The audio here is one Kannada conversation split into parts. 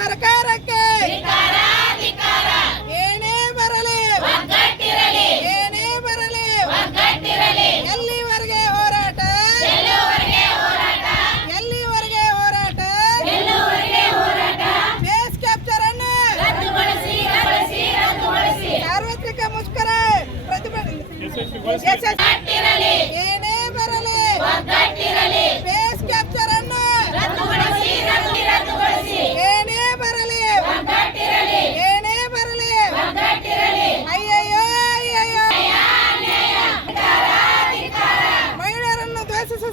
ಸರ್ಕಾರಕ್ಕೆ. ಏನೇ ಬರಲಿ. ಏನೇ ಬರಲಿ. ಎಲ್ಲಿವರೆಗೆ ಹೋರಾಟ? ಎಲ್ಲಿವರೆಗೆ ಹೋರಾಟ? ಫೇಸ್ ಕ್ಯಾಪ್ಚರ್ ಅನ್ನ. ಸಾರ್ವತ್ರಿಕ ಮುಷ್ಕರ. ಪ್ರತಿಭಟನೆ. ಏನೇ ಬರಲಿ. ಫೇಸ್ ಕ್ಯಾಪ್ಚರ್ ಅನ್ನು.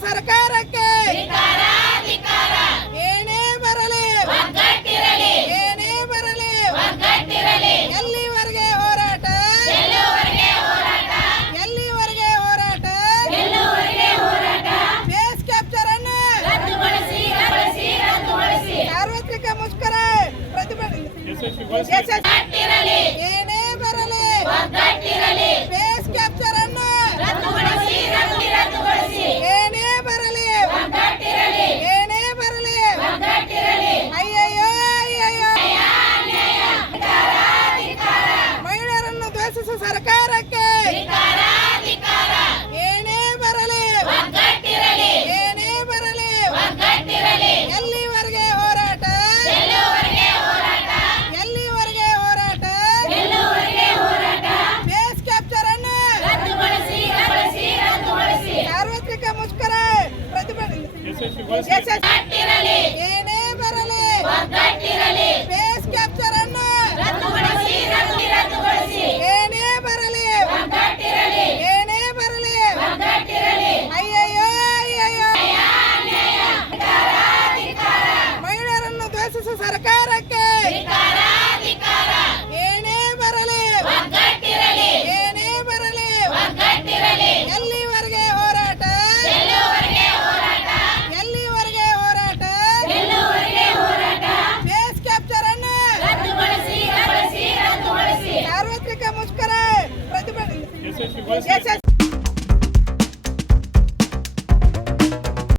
ಸರ್ಕಾರಕ್ಕೆ. ಏನೇ ಬರಲಿ. ಏನೇ ಬರಲಿ. ಎಲ್ಲಿವರೆಗೆ ಹೋರಾಟ. ಎಲ್ಲಿವರೆಗೆ ಹೋರಾಟ. ಫೇಸ್ ಕ್ಯಾಪ್ಚರ್ ಅನ್ನು. ಸಾರ್ವತ್ರಿಕ ಮುಷ್ಕರ. ಪ್ರತಿಭಟನೆ ಏನೇ ಬರಲಿ. ಫೇಸ್ ಕ್ಯಾಪ್ಚರ್ ಏನೇ ಬರಲಿ. ಕ್ಯಾಪ್ಚರ್ ಅನ್ನು. ಏನೇ ಬರಲಿ. ಏನೇ ಬರಲಿ. ಅಯ್ಯಯ್ಯೋ ಅಯ್ಯಯ್ಯೋ. ಸರ್ಕಾರ Yes, yes.